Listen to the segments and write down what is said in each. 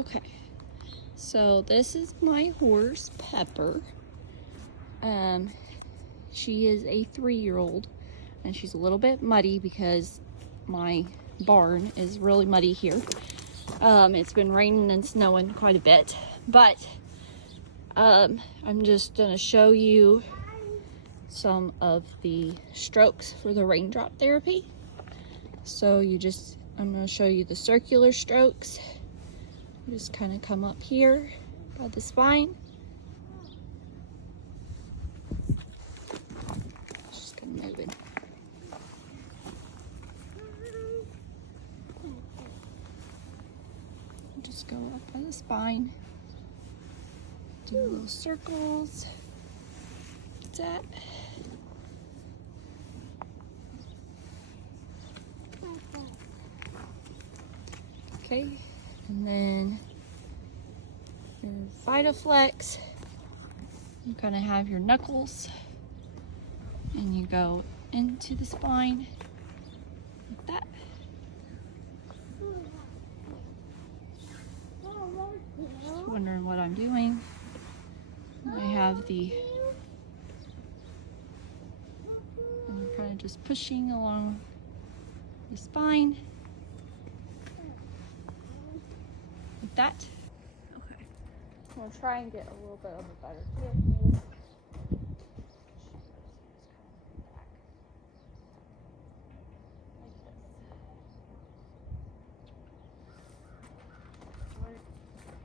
Okay, so this is my horse, Pepper. She is a 3-year-old, and she's a little bit muddy because my barn is really muddy here. It's been raining and snowing quite a bit, but I'm just gonna show you some of the strokes for the raindrop therapy. So I'm gonna show you the circular strokes. You just kind of come up here by the spine. Just gonna move it. Just go up by the spine. Do little circles. Like that. Okay, and then your Vitaflex, you kind of have your knuckles, and you go into the spine like that. Just wondering what I'm doing. I have I'm kind of just pushing along the spine. Like that. Okay. I'm gonna try and get a little bit of a better foothold.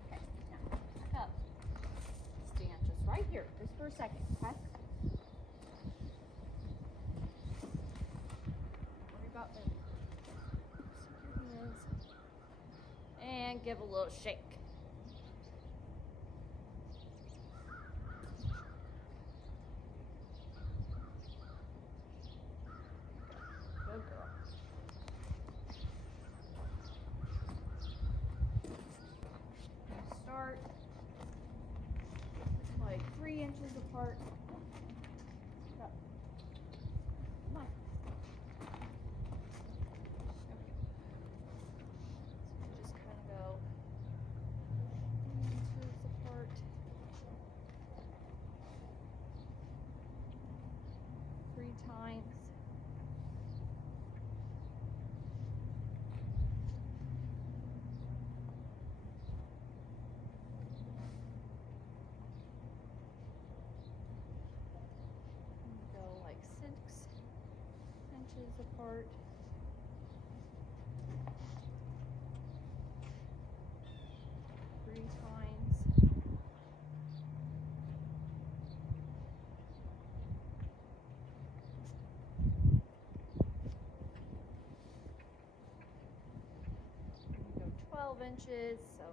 Okay, now back up. Stand just right here, just for a second, okay? Worry about moving. And give a little shake. Good girl. Start like 3 inches apart. Come on. Just kind of go 3 inches apart. 3 times. Go like 6 inches apart. 3 times. Go 12 inches, so